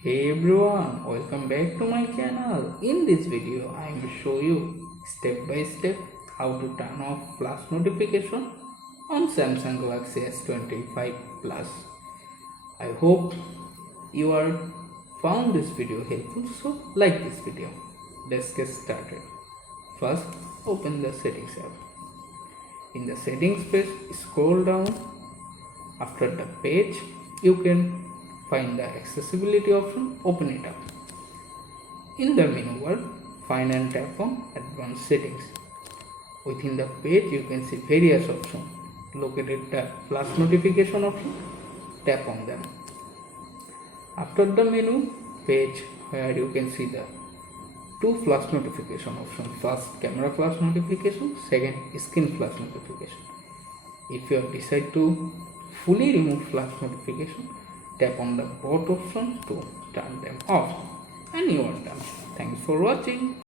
Hey everyone, welcome back to my channel. In this video, I will show you step by step how to turn off flash notification on Samsung Galaxy S25 Plus. I hope you are found this video helpful, so like this video. Let's get started. First, open the settings app. In the settings page, scroll down. After the page, you can find the accessibility option, open it up. In the menu bar, find and tap on advanced settings. Within the page, you can see various options. Located the flash notification option, tap on them. After the menu page, where you can see the two flash notification options. First, camera flash notification, second, screen flash notification. If you decide to fully remove flash notification, tap on the both options to turn them off and you are done. Thanks for watching.